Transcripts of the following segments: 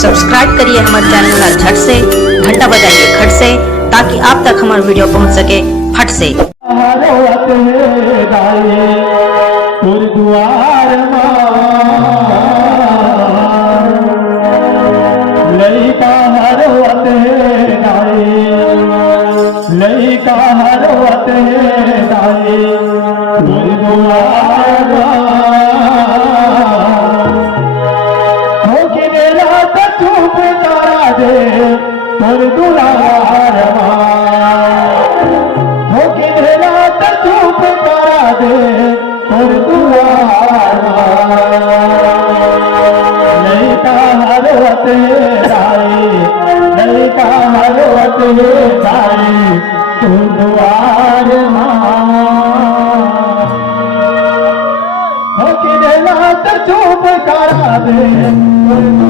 Subscribe करिए हमारे channel ला झट से, घंटा बजाइए खट से, ताकि आप तक हमारा वीडियो पहुंच सके फट से। चुप करा दे चुप करा दे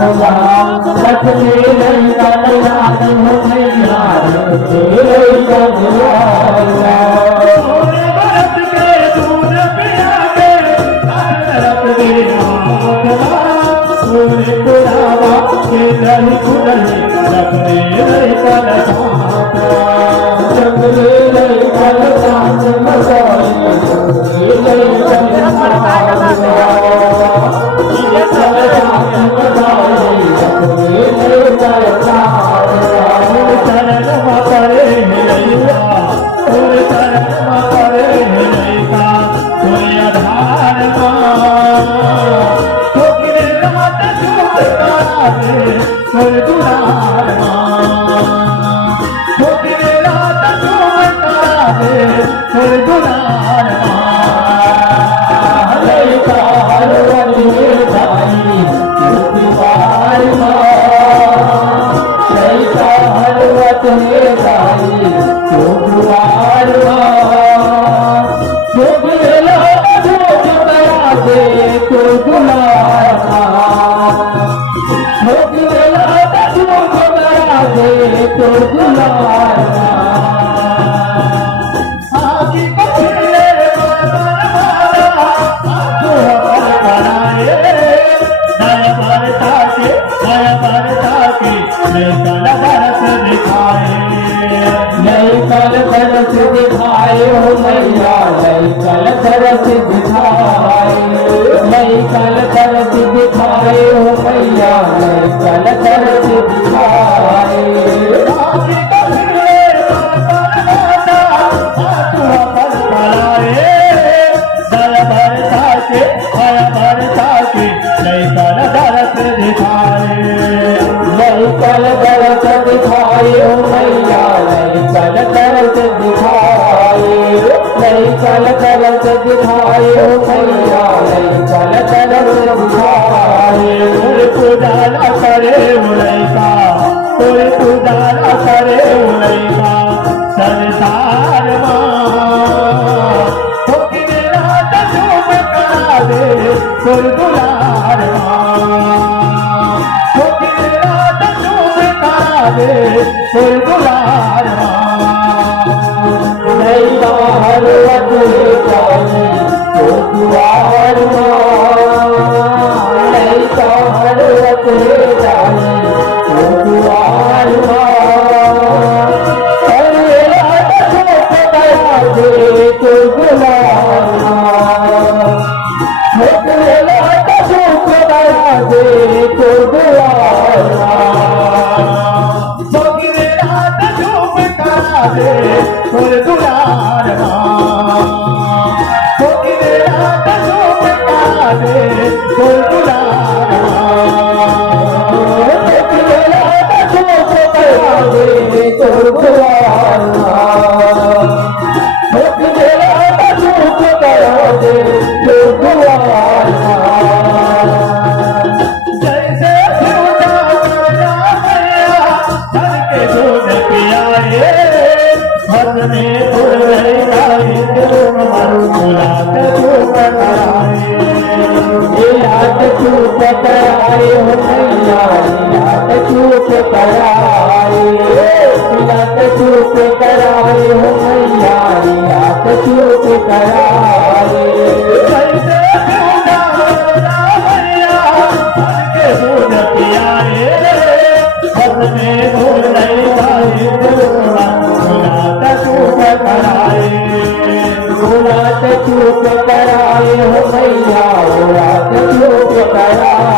रखने नहीं कल याद हो मैया रखने नहीं कल याद भरत के दूध पिया के रख दे पूरे पुरावा के नहीं खुदली रखने नहीं कल रखने नहीं कल सांस मसाई नहीं कल तरस दिखाए हो मैया नहीं कल तरस दिखाए नहीं कल तरस दिखाए हो मैया नहीं कल तरस दिखाए कल दरस दिखाए हो मैया नहीं कल दरस दिखाए नहीं कल दरस दिखाए हो मैया नहीं कल दरस दिखाए पूजा न करे उलैका कोई पूजा न करे उलैका संसार कोई दुलार कोई दुलार नहीं बाहर वतले जाई तो दुआर नहीं बाहर वतले जाई तो दुआर दे तो दुलार दे तो दुआर कोई दुलार कोई दुलार चूप कराए हो मैया चूप कराए चूप कराए हो मैया चूप कराए दूध पियाए चूप कराए चूप कराए हो मैया चूप कराए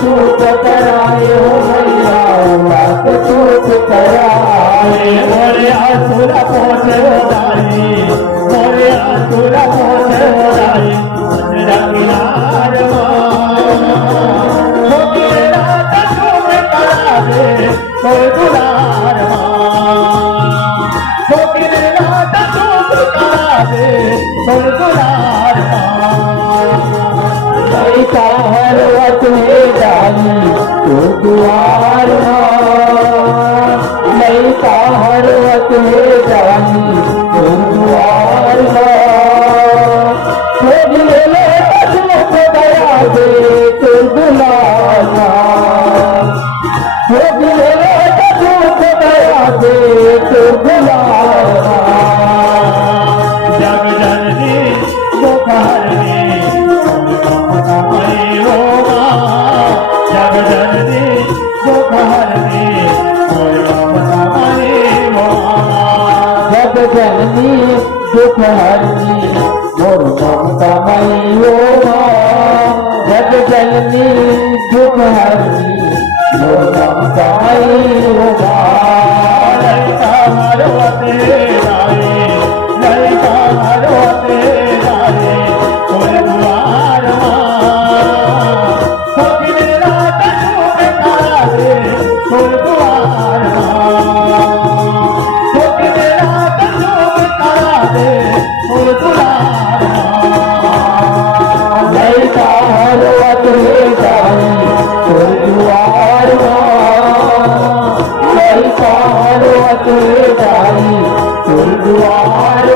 चूप कराए हो मैया चूप कराए मोरे आसुर पहुँच हो जाए मोरे आसुर पहुँच हो जाए किनार कोई दुलार कोई दुलार हर वतने डाली तो दुआर नहीं हर वतने डाली तो दुआर चूप करा दे तो दुलारा हो मेरे दुख दया दे तो दुलारा जग जननी दुख हरनी मई हो जग जननी दुख हरनी जग जननी दुख हरनी मोर ममता मई हो जग जननी दुख हरनी मोर ममता मई हो ललिता हरवते राये ललिता हरवते राये तोरे दुआर सखी रात तू बेटा दे तोरे दुआर सखी रात तू बेटा दे तोरे दुआर ललिता हरवते राये तोरे दुआर ललिता हरवते राये तोरे दुआर